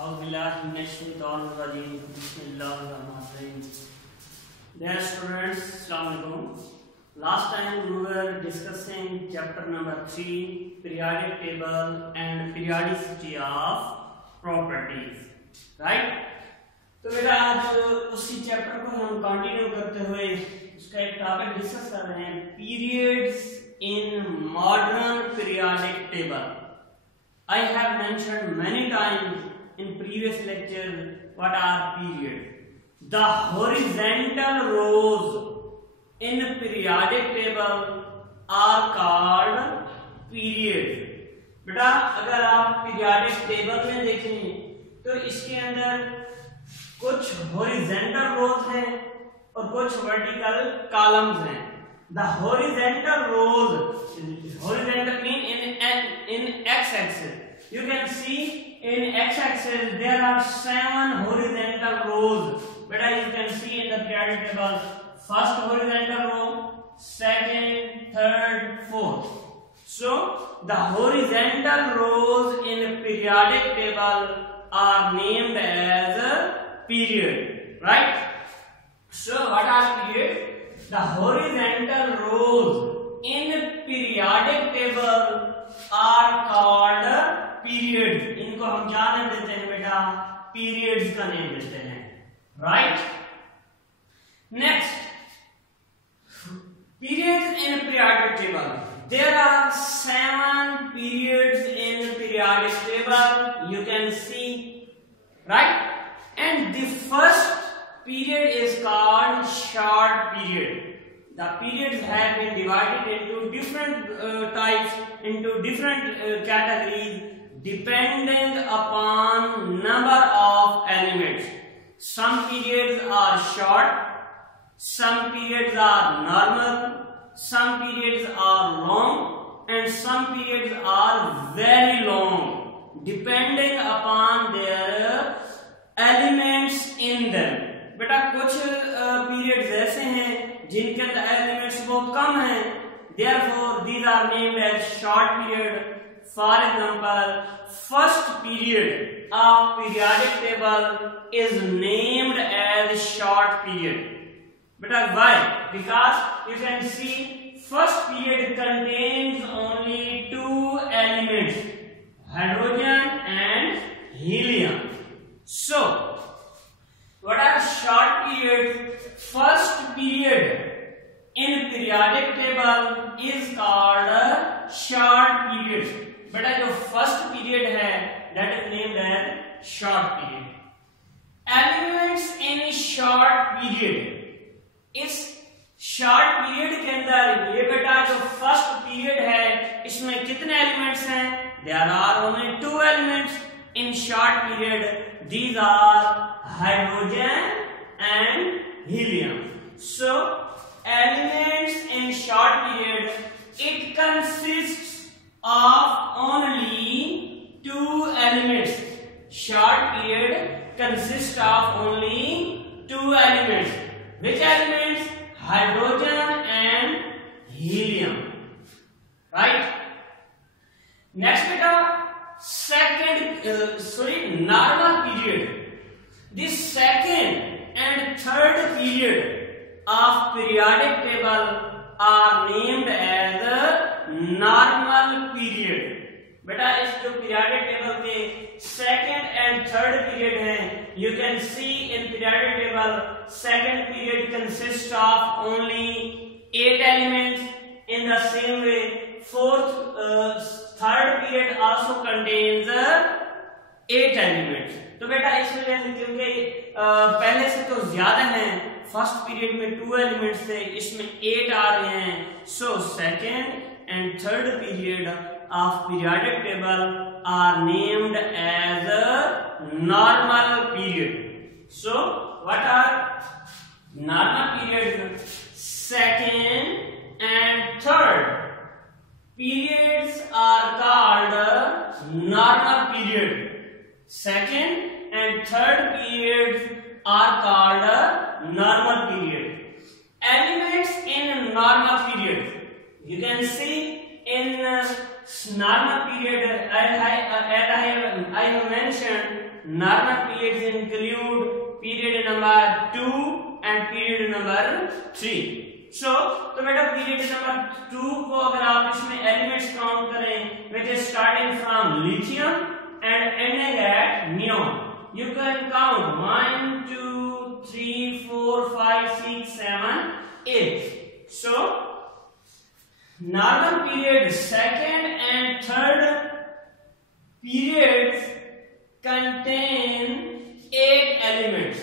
Dear students, Assalamualaikum. Last time we were discussing chapter number 3, periodic table and periodicity of properties, right? तो बेटा आज उसी chapter को हम कंटिन्यू करते हुए उसका एक टॉपिक डिस्कस कर रहे हैं, periods in modern periodic table. I have mentioned many times in previous lecture what are periods. The horizontal rows in periodic table are called periods. बेटा अगर आप periodic table में देखें तो इसके अंदर कुछ horizontal rows हैं और कुछ vertical columns हैं. The horizontal rows, horizontal mean in x-axis. You can see in x-axis there are 7 horizontal rows. But you can see in the periodic table, first horizontal row, second, third, fourth. So the horizontal rows in periodic table are named as a period, right? So what are periods? The horizontal rows in periodic table are called periods. इनको हम क्या नाम देते हैं बेटा? Periods का नाम देते हैं, right? Next, periods in periodic table. There are 7 periods in periodic table. You can see, right? And the first period is called short period. The periods have been divided into different types, into different categories, depending upon number of elements. Some periods are short, some periods are normal, some periods are long, and some periods are very long, depending upon their elements in them. बेटा कुछ periods ऐसे हैं जिनके अंदर elements बहुत कम हैं, therefore these are named as short period. For example, first period of periodic table is named as short period. Beta why? Because you can see first period contains only 2 elements, hydrogen and helium. So what are short periods? First period in periodic table is called a short period. बेटा जो first period है that is named as short period. Elements in short period. इस short period के अंदर ये बेटा जो first period है इसमें कितने एलिमेंट्स हैं? There are only 2 elements in short period. These are hydrogen and helium. So elements in short period, it consists of only 2 elements. Short period consists of only 2 elements. Which elements? Hydrogen and helium, right? Next beta, normal period. The second and third period of periodic table are named as a normal period. बेटा इस जो periodic table के second and third period हैं, you can see in periodic table second period consists of only 8 elements. In the same way, third period also contains 8 elements. तो बेटा इस वजह से क्योंकि पहले से तो ज्यादा हैं, फर्स्ट पीरियड में 2 एलिमेंट्स थे, इसमें 8 आ रहे हैं. So second and third period of periodic table are named as a normal period. So what are normal periods? Second and third periods are called normal period. Second and third periods are called normal period. Elements in normal period. You can see in normal period, as I have mentioned, normal periods include period number 2 and period number 3. So बेटा period number 2 को अगर आप इसमें elements count करें, which is starting from lithium and ending at neon, you can count 1, 2, 3, 4, 5, 6, 7, 8. So normal period second and third periods contain 8 elements.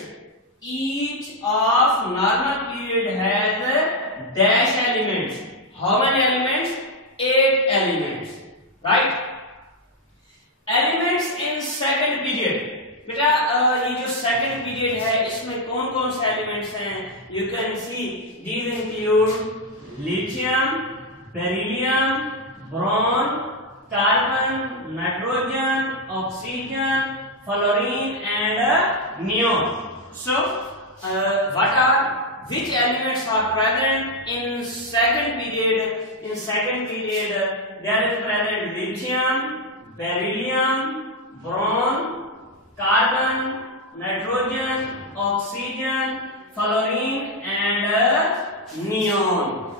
Each of normal period has dash elements. How many elements? 8 elements. Right? Elements in second period. बेटा ये जो second period है इसमें कौन कौन से elements हैं? You can see these include lithium, beryllium, boron, carbon, nitrogen, oxygen, fluorine and neon. So which elements are present in second period? In second period there is present lithium, beryllium, boron, carbon, nitrogen, oxygen, fluorine and neon.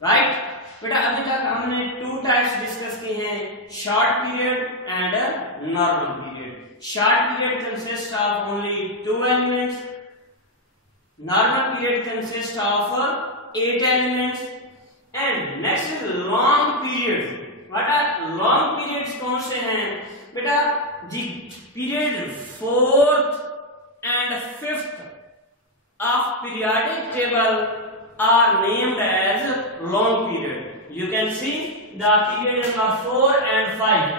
Right? बेटा अभी तक हमने 2 types discuss किए हैं, short period and normal period. Short period consist of only 2 elements. Normal period consist of 8 elements. And next is long period. बेटा long periods कौन से हैं? बेटा the period 4th and 5th of periodic table are named as long period. You can see the period number 4 and 5.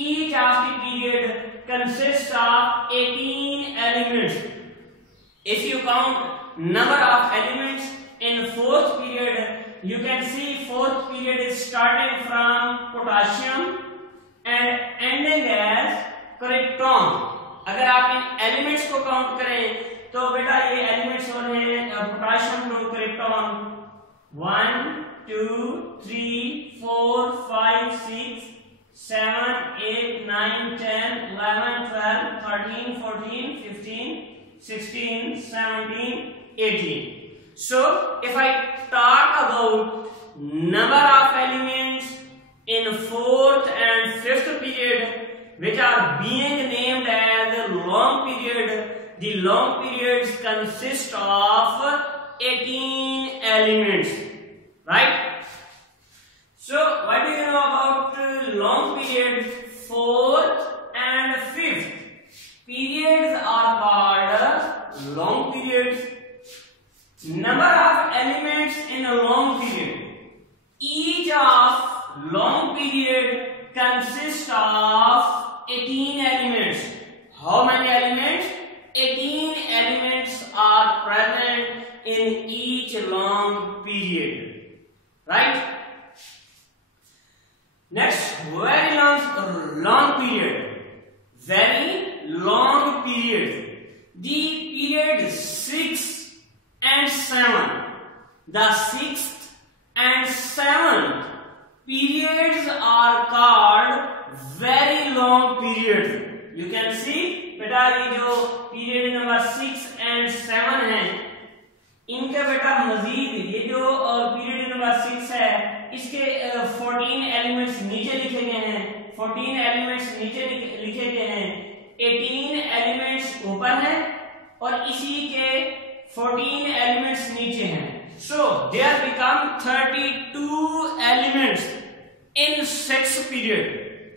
Each of the period consists of 18 elements. If you count number of elements in 4th period, you can see 4th period is starting from potassium and ending as krypton. अगर आप इन elements को count करें तो बेटा ये elements हो रहे हैं potassium, krypton 1, 2, 3, 4, 5, 6, 7, 8, 9, 10, 11, 12, 13, 14, 15, 16, 17, 18. So if I talk about number of elements in 4th and 5th period which are being named as long period, the long periods consist of 18 elements. Right? So what do you know about long period? 4th and 5th periods are called long periods. Number of elements in a long period. Each of long period consists of 18 elements. How many elements? 18 elements are present in each long period. Right? Next, very long period. Very long period. The period 6 and 7. The 6th and 7th periods are called very long periods. You can see बेटा ये जो period number 6 and 7 है इनका बेटा मजीद ये जो period number 6 है इसके 14 एलिमेंट्स नीचे लिखे गए हैं, 14 एलिमेंट्स नीचे लिखे गए हैं, 18 एलिमेंट्स ऊपर हैं और इसी के 14 एलिमेंट्स नीचे हैं. So there become 32 elements in 6 period.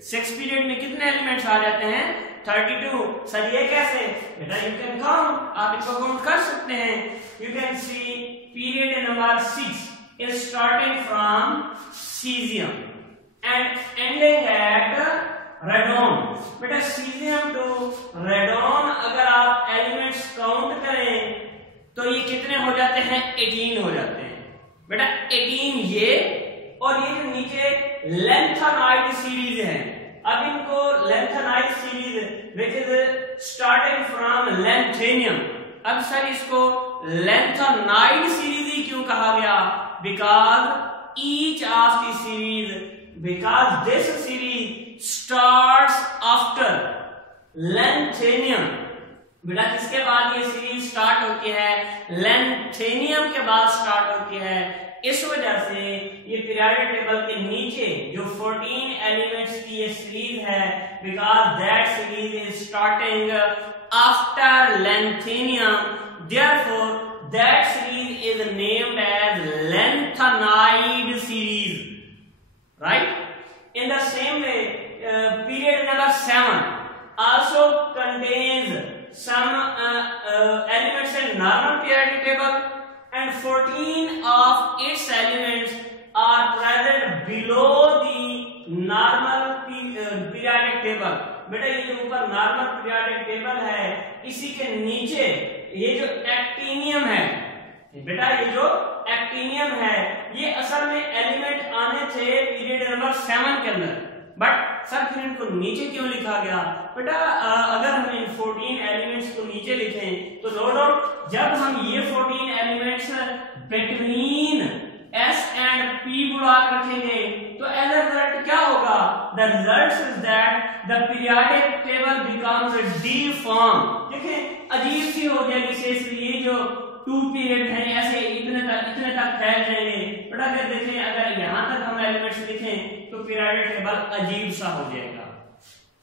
6 period में कितने एलिमेंट्स आ जाते हैं? 32. सर ये कैसे? बेटा you can count, आप इसको काउंट कर सकते हैं. You can see period number 6 is starting from cesium and ending at radon. बेटा cesium to radon अगर आप एलिमेंट्स काउंट करें तो ये कितने हो जाते हैं? 18 हो जाते हैं. बेटा 18 ये और ये जो नीचे लेंथेनाइड सीरीज है, अब इनको lanthanide series which is starting from lanthanum. अब सर इसको लेंथेनाइड सीरीज ही क्यों कहा गया? Because each of the series because this series starts after lengthenium। बेटा किसके बाद ये सीरीज स्टार्ट होती है? लैंथेनियम के बाद स्टार्ट होती है। इस वजह से ये पीरियोडिक टेबल के नीचे जो 14 एलिमेंट्स की ये सीरीज है, because that series is starting after lanthanum, therefore that series is named as lanthanide series, right? In the same way, period number 7 also contains some elements in normal periodic table, and 14 of its elements are present below the normal periodic table। बेटा ये जो ऊपर normal periodic table है, इसी के नीचे ये जो एक्टिनियम है, बेटा ये जो एक्टिनियम है, ये असल में एलिमेंट आने थे पीरियड नंबर 7 के अंदर, बट सर फिर इनको नीचे क्यों लिखा गया? बेटा अगर हम इन 14 एलिमेंट्स को नीचे लिखें तो नो डाउट जब हम ये 14 elements between S and P बुला रखेंगे तो एज अ रिजल्ट क्या होगा? The result is that the periodic table becomes deform. देखें अजीब सी हो जाएगी शेष, ये जो 2 पीरियड है ऐसे इतने तक फैल जाएंगे। बट अगर देखें अगर यहाँ तक हम एलिमेंट्स लिखें तो पीरियोडिक टेबल अजीब सा हो जाएगा।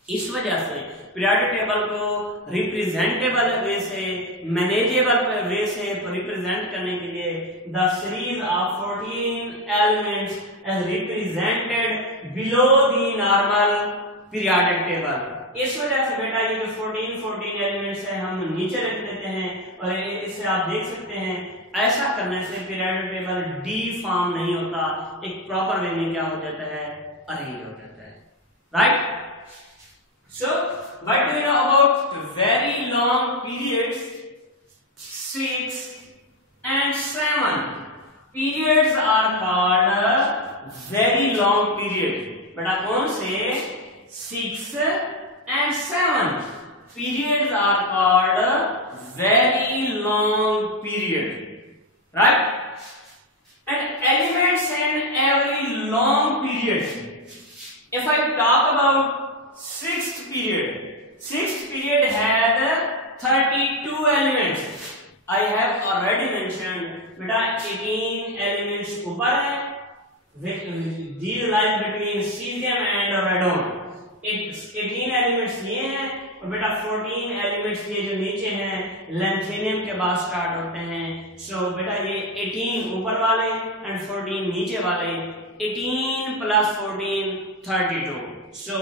इस वजह से पीरियोडिक टेबल को रिप्रेजेंटेबल वे से, मैनेजेबल वे से रिप्रेजेंट करने के लिए the series of 14 elements as represented below the normal periodic table. इस वजह से बेटा ये जो 14 एलिमेंट्स है हम नीचे रख देते हैं, और इससे आप देख सकते हैं ऐसा करने से पीरियोडिक टेबल डी फॉर्म नहीं होता, एक प्रॉपर वे में क्या हो जाता है? अरेंज हो जाता है, right? So, what do you know about very long periods 6 and 7? Periods are called very long period। बेटा कौन से? 6 and 7 periods are called very long period, right? And elements in every long period. If I talk about sixth period had 32 elements। I have already mentioned बेटा 18 elements ऊपर है, these lie between cesium and radon। 18 elements ये हैं, और बेटा 14 elements ये जो नीचे हैं लैंथेनियम के बाद स्टार्ट होते हैं। सो बेटा ये 18 ऊपर वाले एंड 14 नीचे वाले, 18 plus 14 32। So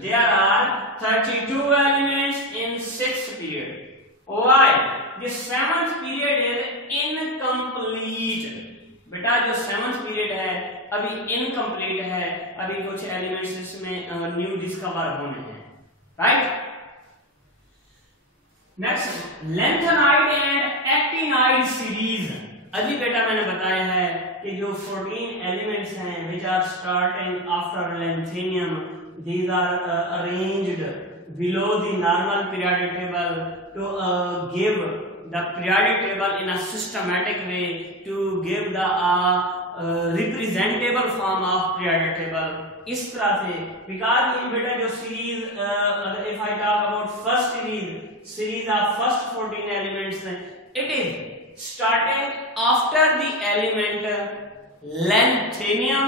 there are 32 elements in 6th period। Why? The 7th period is incomplete। बेटा जो 7th period है अभी incomplete है, अभी कुछ एलिमेंट्स इसमें न्यू डिस्कवर होने हैं, right? Next lanthanide and actinide series. अभी बेटा मैंने बताया है कि जो 14 एलिमेंट्स हैं which are starting after lengthenium, these are arranged below the normal periodic table to give the periodic table in a systematic way, to give the representable form of periodic table। इस तरह से because ये बेटा जो series, if I talk about first series of first 14 elements, it is starting after the element lengthenium,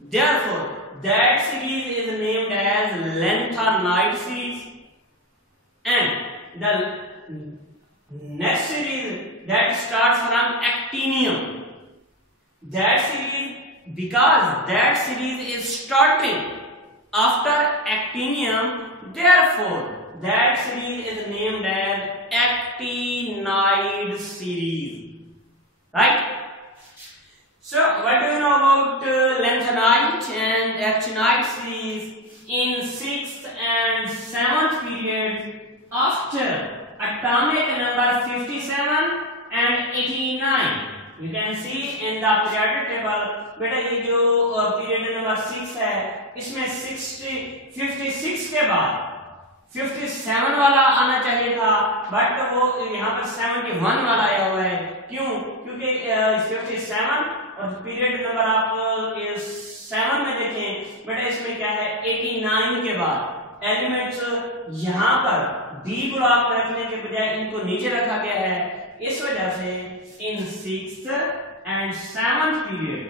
therefore that series is named as lanthanide series। And the next series that starts from actinium, that series, because that series is starting after actinium, therefore that series is named as actinide series, right? So what do you know about lanthanide and actinide series in 6th and 7th period after atomic number 57 and 89? You can see in the periodic table बेटा ये जो period number 6 है इसमें 56 के बाद 57 वाला आना चाहिए था, बट वो यहाँ पर 71 वाला आया हुआ है। क्यों? क्योंकि 57 और पीरियड नंबर आप 7 में देखें बेटा इसमें क्या है 89 के बाद एलिमेंट्स यहां पर डी ब्लॉक में रखने के बजाय इनको नीचे रखा गया है। इस वजह से इन 6th and 7th period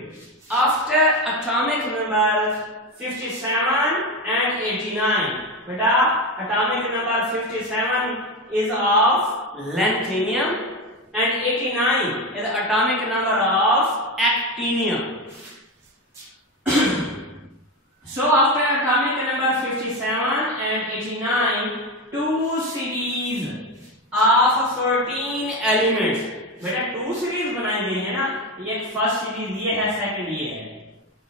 after atomic number 57 and 89 बेटा atomic number 57 is of lanthanum and 89 is atomic number of actinium. So after atomic number 57 and 89 two series of 14 elements बेटा 2 सीरीज बनाई गई है ना, एक फर्स्ट सीरीज ये है, second ये है,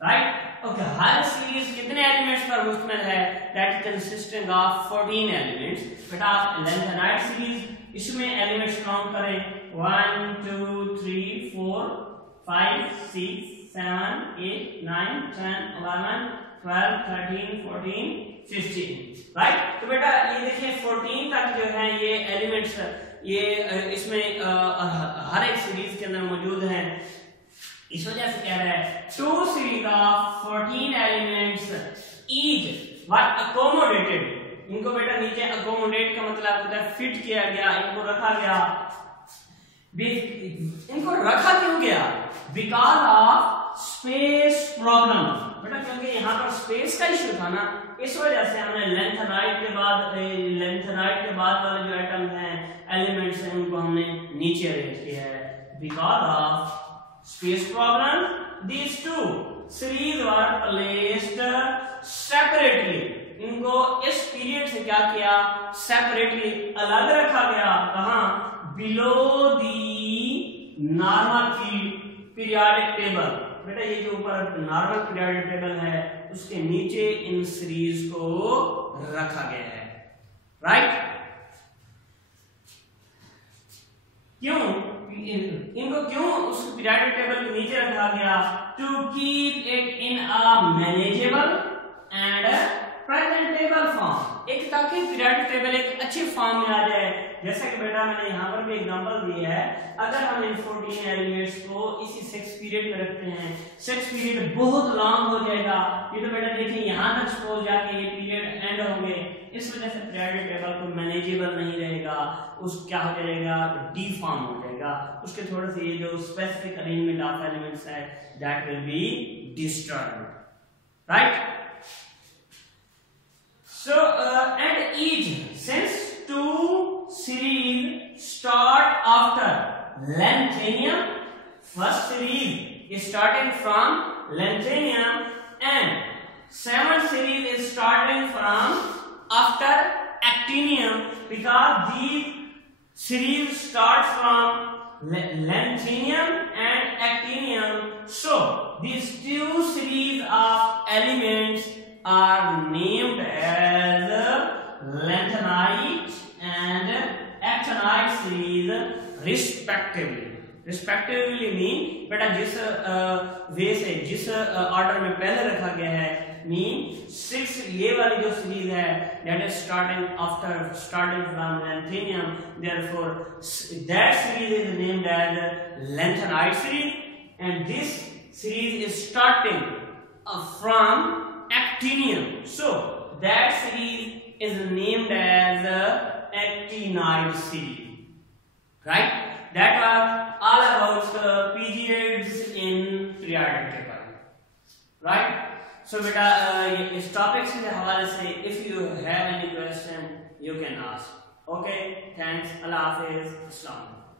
राइट। ओके, हर सीरीज कितने एलिमेंट्स पर मुश्तमिल है? That consisting of 14 elements. बेटा लेंथेनाइड सीरीज इसमें एलिमेंट्स काउंट करें 1 2 3 4 5 6 7 8 9 10 11 12 13 14 15, राइट। तो बेटा ये देखिए 14 तक जो है ये एलिमेंट्स ये इसमें हर एक सीरीज के अंदर मौजूद हैं। इस वजह से कह रहा है 2 series of 14 elements each what accommodated. इनको बेटा नीचे अकोमोडेट का मतलब होता है फिट किया गया, इनको रखा गया। इनको रखा क्यों गया? Because of space problem. बेटा क्योंकि यहाँ पर स्पेस का इशू था ना, इस वजह से हमने लेंथेनाइड के बाद वाले जो एटम हैं एलिमेंट्स हैं उनको हमने नीचे अरेंज किया है। Because of space problem these 2 series were placed separately. इनको इस पीरियड से क्या किया? सेपरेटली अलग रखा गया। कहां? Below the normal periodic table. बेटा ये जो ऊपर नॉर्मल पीरियोडिक टेबल है उसके नीचे इन सीरीज को रखा गया है, राइट। क्यों इनको क्यों उस पीरियोडिक टेबल के नीचे रखा गया? To keep it in a manageable and presentable form. एक ताकि पीरियोडिक टेबल एक अच्छी फॉर्म में आ जाए। जैसा कि बेटा मैंने यहाँ पर भी एग्जांपल दिया है, अगर हम इन 14 एलिमेंट्स को इसी 6 पीरियड में रखते हैं, 6 पीरियड बहुत लॉन्ग हो जाएगा। ये तो बेटा देखिए यहाँ तक सपोज जाके ये पीरियड एंड होंगे, इस वजह से पीरियोडिक टेबल को मैनेजेबल नहीं रहेगा, उस क्या हो जाएगा? डिफॉर्म हो जाएगा। उसके थोड़े से ये जो स्पेसिफिक अरेंजमेंट ऑफ एलिमेंट्स है that will be disturbed, right. So and each since 2 series start after lanthanum, first series is starting from lanthanum and 7th series is starting from after actinium, because these series start from lanthanum and actinium. So these 2 series of elements are named as lanthanide and actinide series respectively. Respectively mean बेटा जिस वे से जिस order में पहले रखा गया है, mean 6 ये वाली जो सीरीज है that is starting from lanthanum, therefore that series is named as lanthanide series, and this series is starting from actinium, so that series is named as actinide series, right? That was all about the periods in periodic table, right? So beta इस topic से हवाले से if you have any question you can ask. Okay, thanks. Allah Hafiz. Assalam.